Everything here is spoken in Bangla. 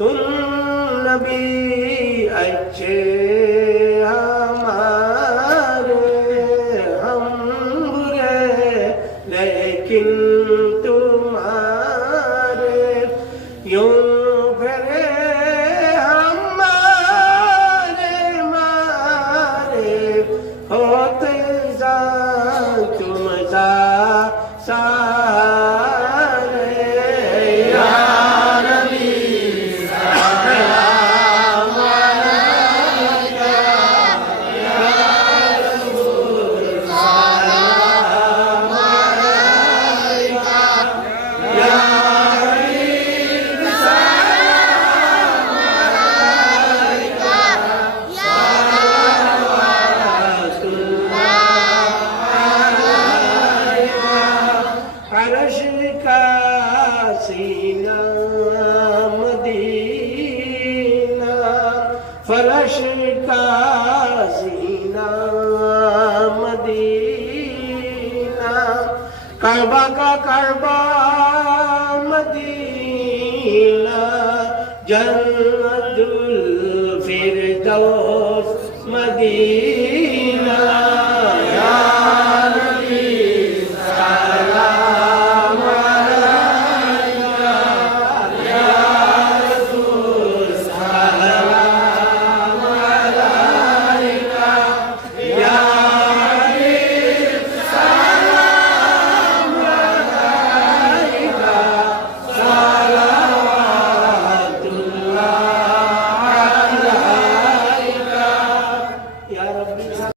নবী আচ্ছে আমারে হমরে, লেকিন তোমারে ইউ ফেরে আমারে মারে, হতে যা, তুম যা সা عرش کا سینہ مدینہ فرش کا سینہ مدینہ کربا کا کربا مدینہ جنت الفردوس مدینہ